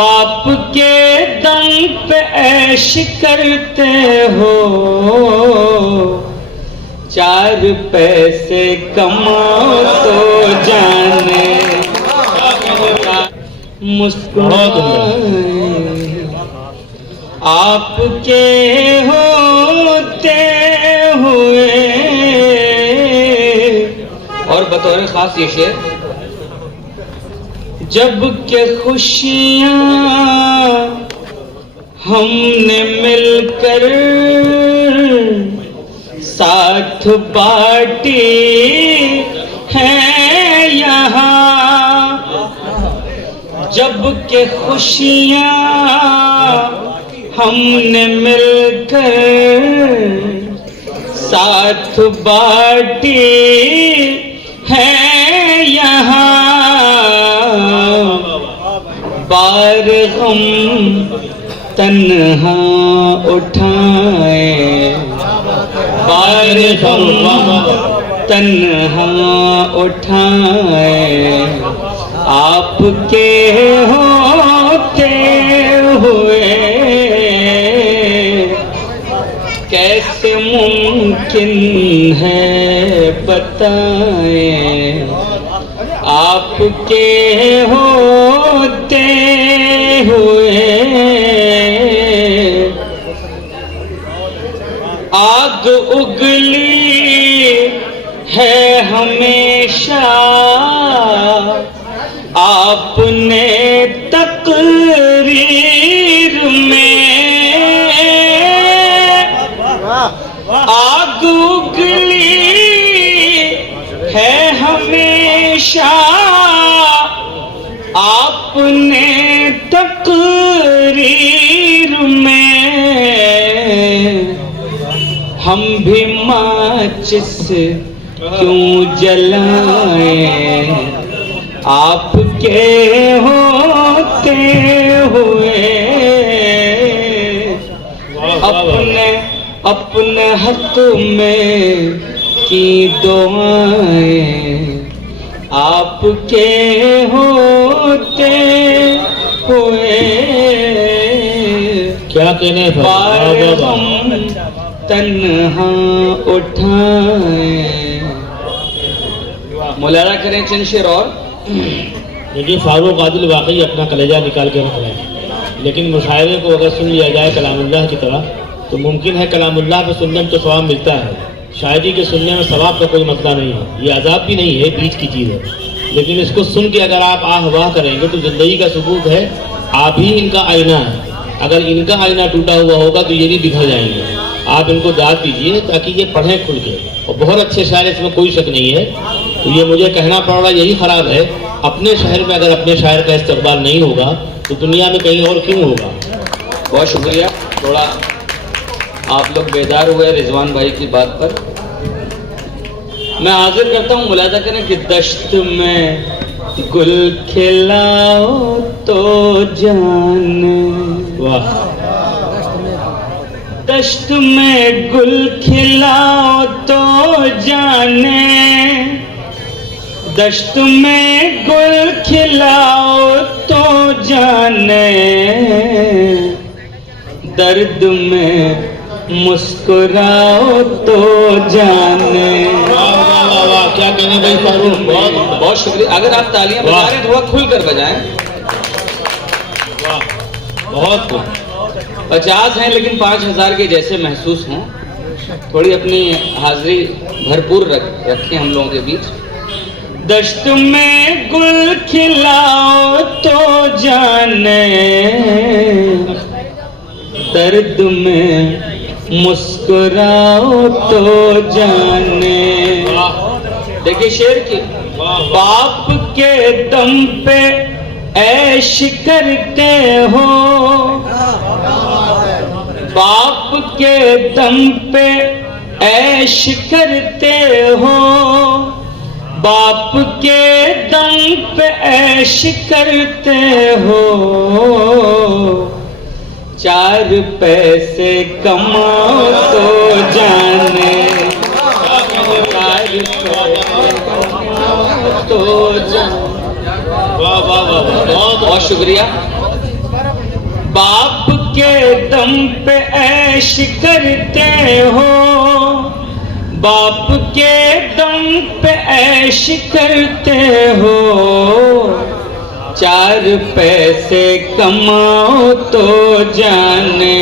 बाप के दम पे ऐश करते हो, 4 पैसे कमाओ तो जाने मुस्कुराए आपके होते हुए। और बतौर खास ये शेर, जब के खुशियां हमने मिलकर साथ बांटी है यहाँ, जब के खुशियां हमने मिलकर साथ बांटी है यहाँ, बार हम तन्हा उठाए, बार हम तन्हा उठाए आपके होते हुए। कैसे मुमकिन है बताएं आपके होते हुए। आग उगली है हमेशा आपने तकरीर में, आग उगली है हमेशा आपने तकरीर में। हम भी माचिस क्यों जलाएं आपके होते हुए। अपने हक में की दुआएं आपके होते हुए। क्या कहने बार हम तन्हा उठाए। मुलारा करें चंद शेर और। देखिए, फारूक आदिल वाकई अपना कलेजा निकाल के रख रहे हैं, लेकिन मुशायरे को अगर सुन लिया जाए कलामुल्लाह की तरह तो मुमकिन है कलामुल्लाह पे सुनने में तो सवाब मिलता है, शायरी के सुनने में सवाब का कोई मसला नहीं है, ये अजाब भी नहीं है, बीच की चीज़ है। लेकिन इसको सुन के अगर आप आह वाह करेंगे तो ज़िंदगी का सबूत है, आप ही इनका आईना है। अगर इनका आईना टूटा हुआ होगा तो ये भी बिखर जाएंगे। आप इनको दाद दीजिए ताकि ये पढ़ें खुल के, और बहुत अच्छे शायर, इसमें कोई शक नहीं है। तो ये मुझे कहना पड़ रहा यही ख़राब है, अपने शहर में अगर अपने शायर का इस्तेमाल नहीं होगा तो दुनिया में कहीं और क्यों होगा। बहुत शुक्रिया। थोड़ा आप लोग बेदार हुए रिजवान भाई की बात पर। मैं हाजिर करता हूँ, मुलाजा करें कि दश्त में गुल खिलाओ तो जाने। वाह। दश्त में गुल खिलाओ तो जाने, दश्त में गुल खिलाओ तो जाने, दर्द में मुस्कुराओ तो जाने। वाह वाह वाह, क्या कहने भाई फारूक, बहुत शुक्रिया। अगर आप तालियां बजा रहे हैं थोड़ा खुल कर बजाएं। वाह, बहुत खूब। 50 हैं लेकिन 5000 के जैसे महसूस हों। थोड़ी अपनी हाजिरी भरपूर रखें हम लोगों के बीच। दश्त में गुल खिलाओ तो जाने, दर्द में मुस्कुराओ तो जाने। देखिए शेर की, बाप के दम पे ऐश करते हो, बाप के दम पे ऐश करते हो, बाप के दम पे ऐश करते हो, 4 पैसे कमाओ तो जाने, 4 पैसे कमाओ तो जाने। वाह वाह वाह, बहुत बहुत शुक्रिया। बाप के दम पे ऐश करते हो, बाप के दम पे ऐश करते हो, चार पैसे कमाओ तो जाने,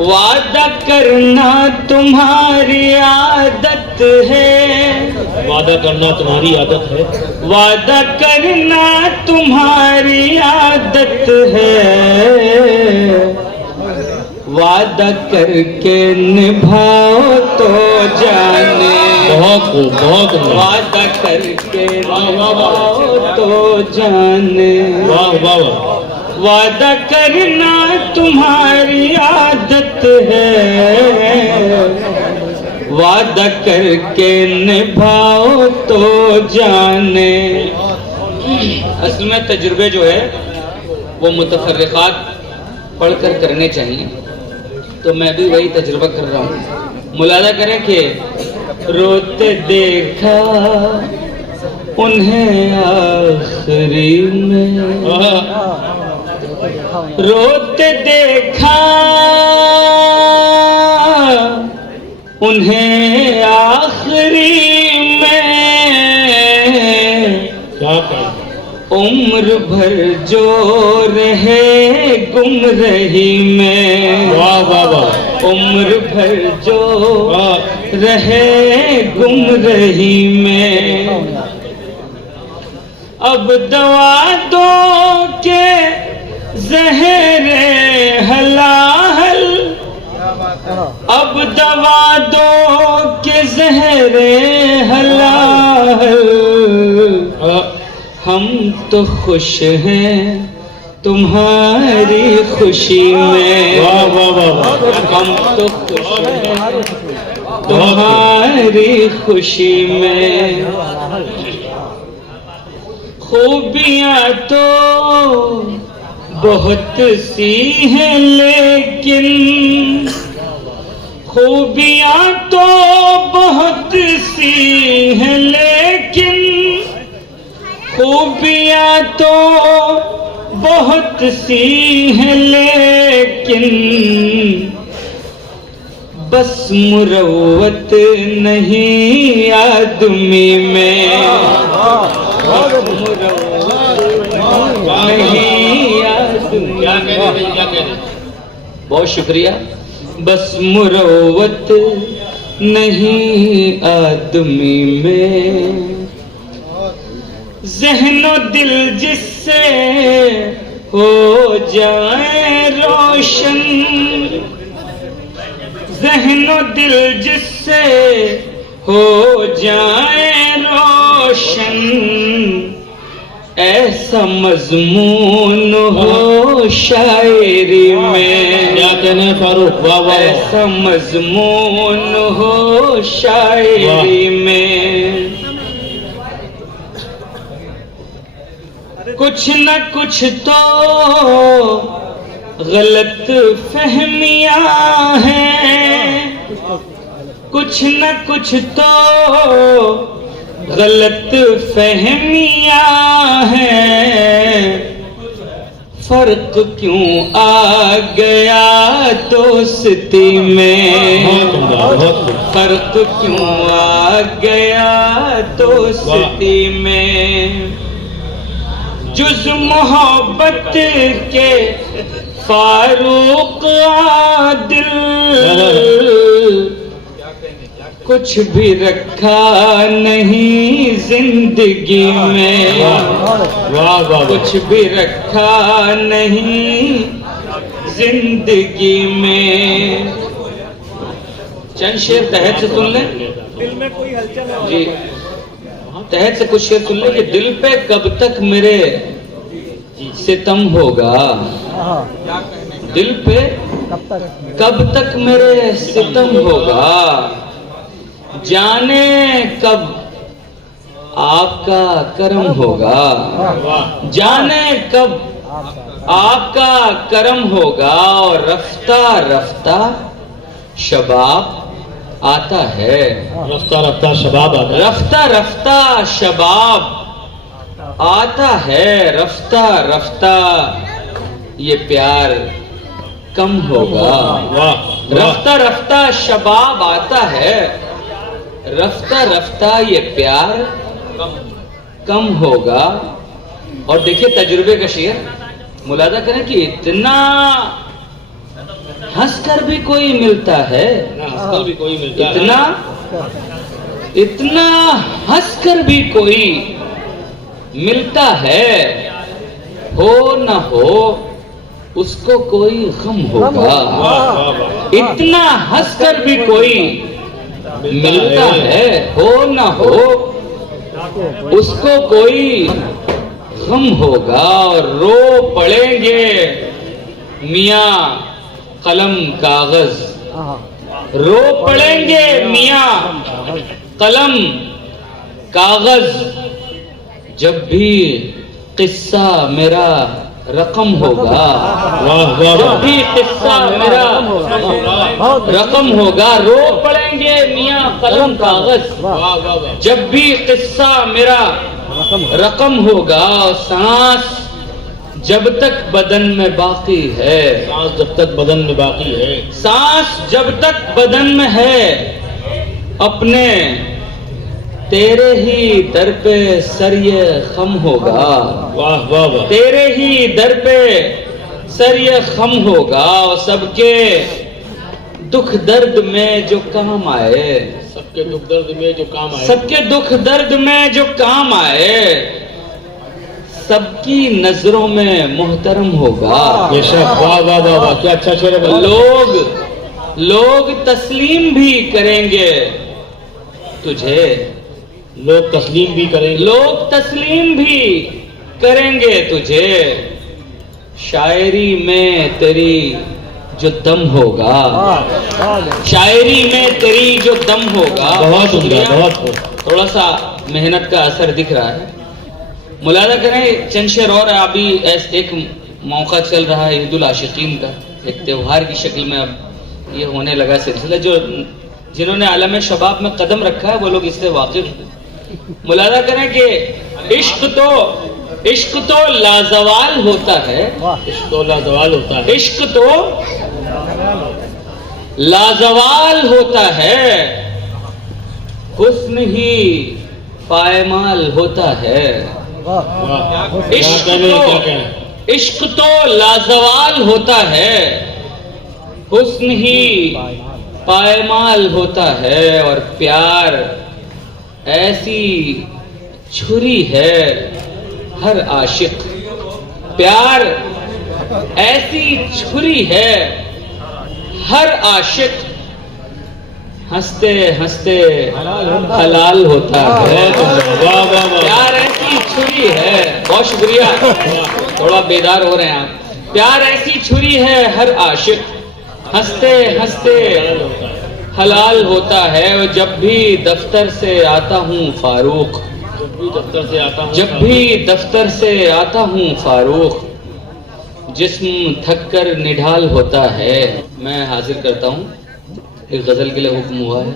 वादा करना तुम्हारी आदत है, वादा करना तुम्हारी आदत है, वादा करना तुम्हारी आदत है, वादा करके निभाओ तो जाने, बहुत वादा करके निभाओ तो जाने, वाह वाह, वादा करना तुम्हारी आदत है, वादा करके निभाओ तो जाने। असल में तजुर्बे जो है वो मुतफर्रिक़ात पढ़कर करने चाहिए, तो मैं भी वही तजुर्बा कर रहा हूँ। मुलादा करें कि रोते देखा उन्हें आखिरी में, रोते देखा उन्हें आखिरी में, क्या कहें, उम्र भर जो रहे गुम रही में, वाह वाह वाह, उम्र भर जो वाह, रहे गुम रही में, अब दवा दो के ज़हरे हलाहल, अब दवा दो के ज़हरे हलाहल, हम तो खुश हैं तुम्हारी खुशी में, वाह वाह वाह, हम तो खुश हैं तुम्हारी खुशी में, खूबियाँ तो बहुत सी हैं लेकिन, खूबियाँ तो बहुत सी हैं लेकिन, खूबियाँ तो बहुत सी हैं लेकिन, बस मुरव्वत नहीं आदमी में, नहीं आदमी। बहुत शुक्रिया। बस मुरव्वत नहीं आदमी में, ज़हनो दिल जिससे हो जाए रोशन, ज़हनो दिल जिससे हो जाए रोशन, ऐसा मज़मून हो शायरी में, क्या कहने फारूक, वाह वाह, ऐसा मज़मून हो शायरी में, कुछ न कुछ तो गलत फहमियां हैं, कुछ न कुछ तो गलत फहमियां हैं, फर्क क्यों आ गया दोस्ती में, फर्क क्यों आ गया दोस्ती में, जुज़ मोहब्बत के फारूक आदिल, कुछ भी रखा नहीं जिंदगी में, वाह वाह, कुछ भी रखा नहीं जिंदगी में। चंद शेर तहत से सुन लें, दिल में कोई हलचल है जी तहत से कुछ शेर सुन लें कि दिल पे कब तक मेरे सितम होगा, दिल पे कब तक मेरे सितम होगा, जाने कब आपका करम होगा, जाने कब आपका करम होगा, और रफ्ता रफ्ता शबाब आता है, रफ्ता रफ्ता शबाब आता है, रफ्ता रफ्ता शबाब आता है, रफ्ता रफ्ता ये प्यार कम होगा। वाह रफ्ता रफ्ता शबाब आता है, रफ्ता रफ्ता ये प्यार कम होगा। और देखिए तजुर्बे का शेर, मुलादा करें कि इतना हंसकर भी कोई मिलता है, हंसकर भी कोई मिलता है, इतना हंसकर भी कोई मिलता है, हो न हो उसको कोई गम होगा। इतना हंसकर भी कोई मिलता है, हो न हो उसको कोई गम होगा। और रो पड़ेंगे मियाँ कलम कागज, रो पड़ेंगे मियाँ कलम कागज, जब भी किस्सा मेरा रकम होगा। जब भी किस्सा मेरा रकम होगा, रो पड़ेंगे मियाँ कलम कागज, जब भी किस्सा मेरा रकम होगा। सांस जब तक बदन में बाकी है, सांस जब तक बदन में बाकी है, सांस जब तक बदन में है, अपने तेरे ही दर पे सर ये खम होगा। वाह वाह वाह, तेरे ही दर पे सर ये खम होगा। और सबके दुख दर्द में जो काम आए, सबके दुख दर्द में जो काम आए, सबके दुख दर्द में जो काम आए, सबकी नजरों में मोहतरम होगा। बेशक, वाह वाह वाह वाह, क्या अच्छा शेर है। लोग तस्लीम भी करेंगे तुझे, लोग तस्लीम भी करेंगे, लोग तस्लीम भी करेंगे तुझे, शायरी में तेरी जो दम होगा, शायरी में तेरी जो दम होगा। बहुत उम्दा, बहुत। थोड़ा सा मेहनत का असर दिख रहा है, मुलादा करें। चंद शेर और अभी एक मौका चल रहा है ईद उल आशिकीन का, एक त्योहार की शक्ल में अब ये होने लगा सिलसिला। जो जिन्होंने आलम शबाब में कदम रखा है वो लोग इससे वाकिफ हैं। मुलादा करें कि इश्क तो लाजवाल होता है, इश्क तो लाजवाल होता है, इश्क तो लाजवाल होता है, हुस्न ही पायमाल होता है। इश्क तो लाजवाल होता है, हुस्न ही पायमाल होता है। और प्यार ऐसी छुरी है हर आशिक, प्यार ऐसी छुरी है हर आशिक, हंसते हंसते हलाल होता है। वाह वाह वाह, प्यार ऐसी छुरी है, बहुत शुक्रिया, थोड़ा बेदार हो रहे हैं आप। प्यार ऐसी छुरी है हर आशिक, हंसते हंसते हलाल होता है। और जब भी दफ्तर से आता हूँ फारूक, जब भी दफ्तर से आता हूँ, जब भी दफ्तर से आता हूँ फारूक, जिस्म थक कर निढाल होता है। मैं हाजिर करता हूँ, एक गजल के लिए हुक्म हुआ है।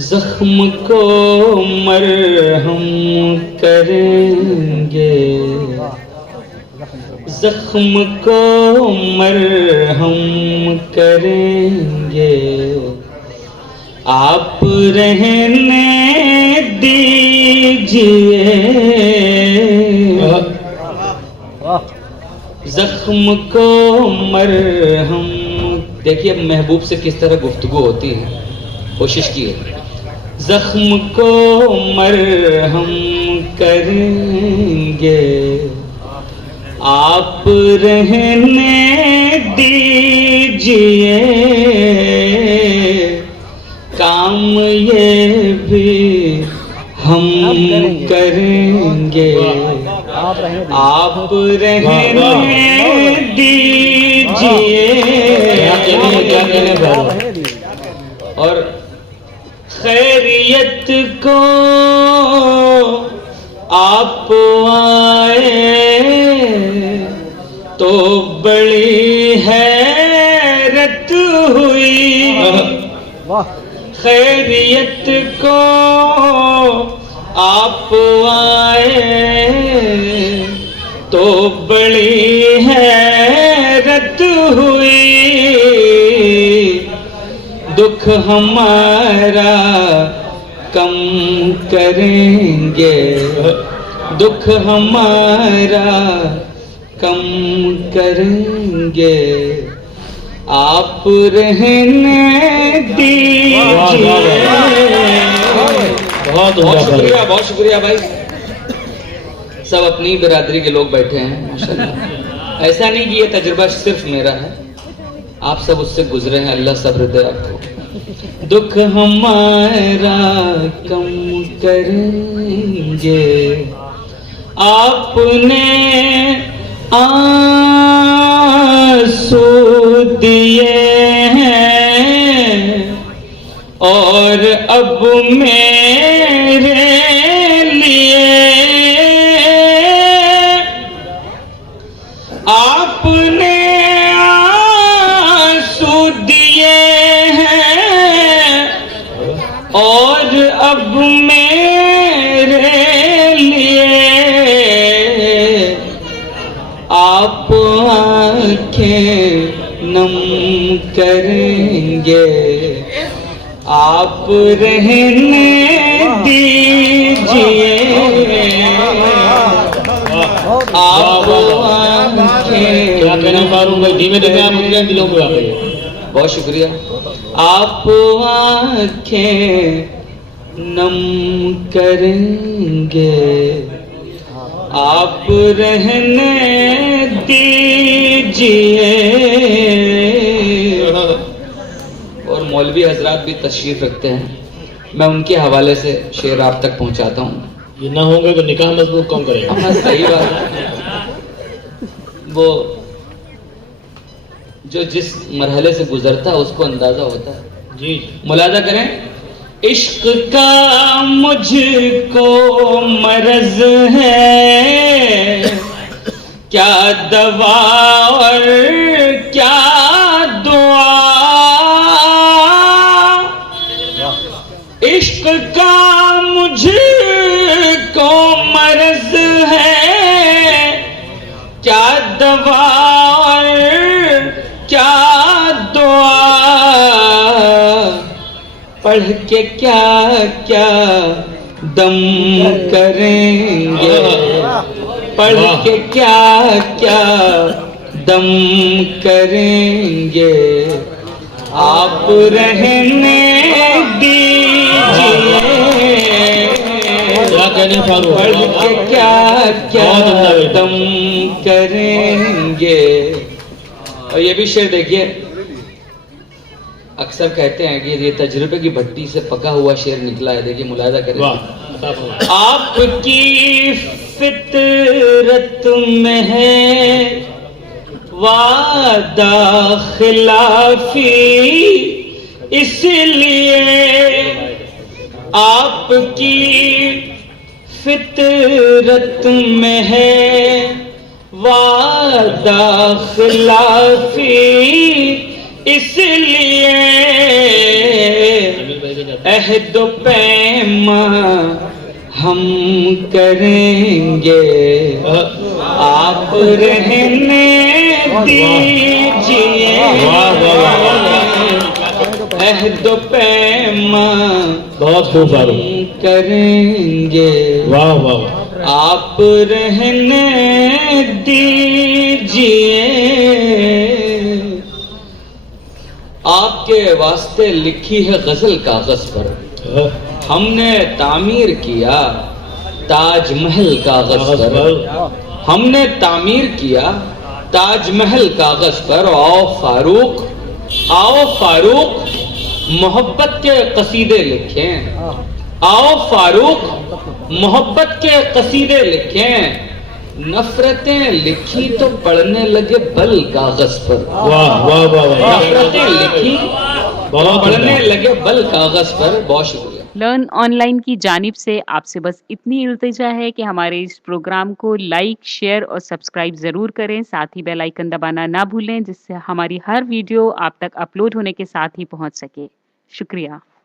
जख्म को मरहम करेंगे, जख्म को मरहम करेंगे, आप रहने दीजिए। जख्म को मरहम, देखिए महबूब से किस तरह गुफ्तगू होती है, कोशिश कीजिए। जख्म को मरहम करेंगे, आप रहने दीजिए, काम ये भी हम करेंगे, आप रहने दीजिए। और खैरियत को आप आए तो बड़ी हैरत हुई, खैरियत को आप आए तो बड़ी हैरत हुई, दुख हमारा कम करेंगे, दुख हमारा कम करेंगे, आप रहने दीजिए। बहुत शुक्रिया भाई। सब अपनी बिरादरी के लोग बैठे हैं माशाल्लाह। ऐसा नहीं कि ये तजुर्बा सिर्फ मेरा है, आप सब उससे गुजरे हैं, अल्लाह सब्र दे आपको। दुख हमारा कम करेंगे, आपने आंसू दिए हैं और अब मेरे लिए आपने आंसू दिए हैं और अब मेरे लिए आप आंखें नम करेंगे, आप रहने दीजिए, आप क्या कहना फारूक भाई, धीमे धीमे आप उतरे दिलों में आ गए। बहुत शुक्रिया। आप आंखें नम करेंगे, आप रहने दीजिए। और मौलवी हजरात भी तशरीफ रखते हैं, मैं उनके हवाले से शेर आप तक पहुंचाता हूँ। ये ना होंगे तो निकाह मजबूत कौन करेगा? हाँ, सही बात है। वो जो जिस मरहले से गुजरता है उसको अंदाजा होता है। जी मुलाजा करें। इश्क का मुझको मरज है, क्या दवा और क्या दुआ। इश्क का मुझको मरज है, क्या दवा और क्या दुआ। पढ़ के क्या क्या दम करेंगे, पढ़ के क्या क्या दम करेंगे, आप रहने दीजिए। क्या कहने फारूक, पढ़ के क्या क्या दम करेंगे। और ये भी शेर देखिए, अक्सर कहते हैं कि ये तजुर्बे की भट्टी से पका हुआ शेर निकला है। देखिए मुलाजा करें। आपकी फितरत में है वादा खिलाफी, इसलिए आपकी फितरत में है वादा खिलाफी, इसलिए अहद पैमा हम करेंगे, आप रहने दीजिए। अहद पैमा बहुत खूब फारूक, करेंगे, वाह वाह, आप रहने दीजिए। आपके वास्ते लिखी है गजल कागज पर, हमने तामीर किया ताजमहल कागज पर, हमने तामीर किया ताजमहल कागज पर। आओ फारूक, आओ फारूक, मोहब्बत के कसीदे लिखें। आओ फारूक, मोहब्बत के कसीदे लिखें। नफरतें लिखी तो पढ़ने लगे बल कागज पर। वाह वाह वाह, नफरतें लिखी पढ़ने लगे बल कागज पर। बहुत शुक्रिया। लर्न ऑनलाइन की जानिब से आपसे बस इतनी इल्तिजा है कि हमारे इस प्रोग्राम को लाइक, शेयर और सब्सक्राइब ज़रूर करें। साथ ही बेल आइकन दबाना ना भूलें, जिससे हमारी हर वीडियो आप तक अपलोड होने के साथ ही पहुंच सके। शुक्रिया।